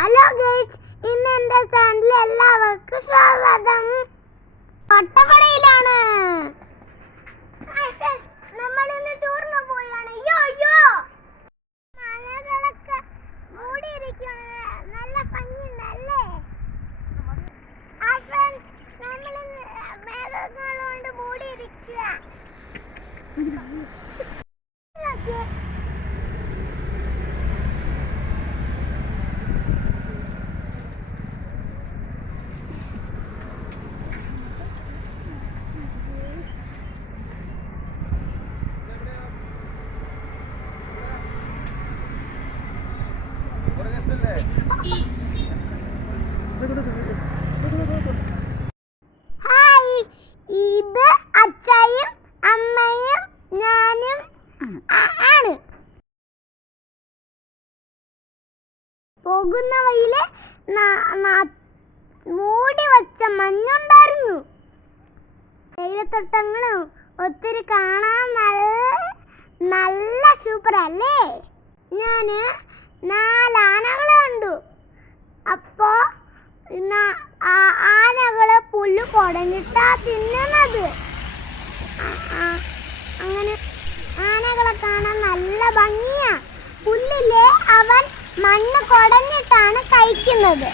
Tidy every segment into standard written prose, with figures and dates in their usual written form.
Hello guys, ഇന്ന് എൻ്റെ ചാനലിൽ എല്ലാവർക്കും സ്വാഗതം. ഒട്ടപ്പടയിലാണ് നമ്മൾ ഇന്ന് ടൂറിന് പോയാണ്. മലകളൊക്കെ മൂടിയിരിക്കുകയാണ്, നല്ല ഭംഗിയുണ്ടല്ലേ? നമ്മൾ മേഘങ്ങൾ കൊണ്ട് മൂടിയിരിക്കുക. ഹായ്, ഇത് അച്ഛയും അമ്മയും ഞാനും ആണ്. പോകുന്ന വഴിയില് മൂടി വച്ച മഞ്ഞുണ്ടായിരുന്നു. തേയിലത്തോട്ടങ്ങളും ഒത്തിരി കാണാൻ നല്ല സൂപ്പർ അല്ലേ? ഞാന് 4 ആനകളെ കണ്ടു. അപ്പോ ആനകള് പുല്ല് കുടഞ്ഞിട്ടാ തിന്നുന്നത്. അങ്ങനെ ആനകളെ കാണാൻ നല്ല ഭംഗിയാ. പുല്ലില് അവൻ മണ്ണ് കുടഞ്ഞിട്ടാണ് കഴിക്കുന്നത്.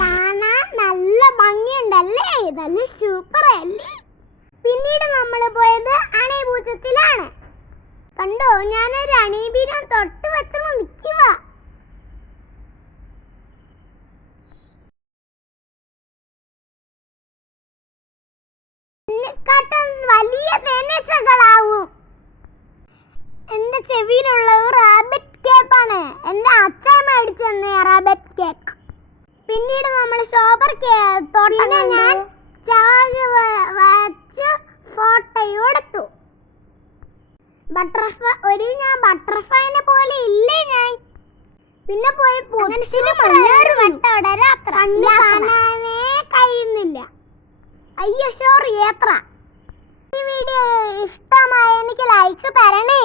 കാണാൻ നല്ല ഭംഗിയുണ്ടല്ലേ? നല്ല സൂപ്പർ അല്ലേ? പിന്നീട് നമ്മൾ പോയത് അണീപൂച്ചത്തിലാണ്. കണ്ടോ, ഞാനൊരു അണീബീനെ തൊട്ട് വെച്ച് നിൽക്കുക. വലിയ തേനീച്ചകളാവും. എന്റെ ചെവിയിലുള്ള റാബിറ്റ് കേക്കാണ്. എന്റെ അച്ഛൻ മേടിച്ചു തന്നെ റാബിറ്റ് കേക്ക്. പിന്നീട് നമ്മൾ ഷോപ്പർ പിന്നെ ഞാൻ ചാകി വച്ച് ഫോട്ടോ എടുത്തു. ഞാൻ ബട്ടർഫ്ലൈനെ പോലെ ഇല്ലേ ഞാൻ. പിന്നെ പോയി കാണാനേ കഴിയുന്നില്ല. അയ്യോ, സോറി യാത്ര. ഈ വീഡിയോ ഇഷ്ടമായ എനിക്ക് ലൈക്ക് തരണേ.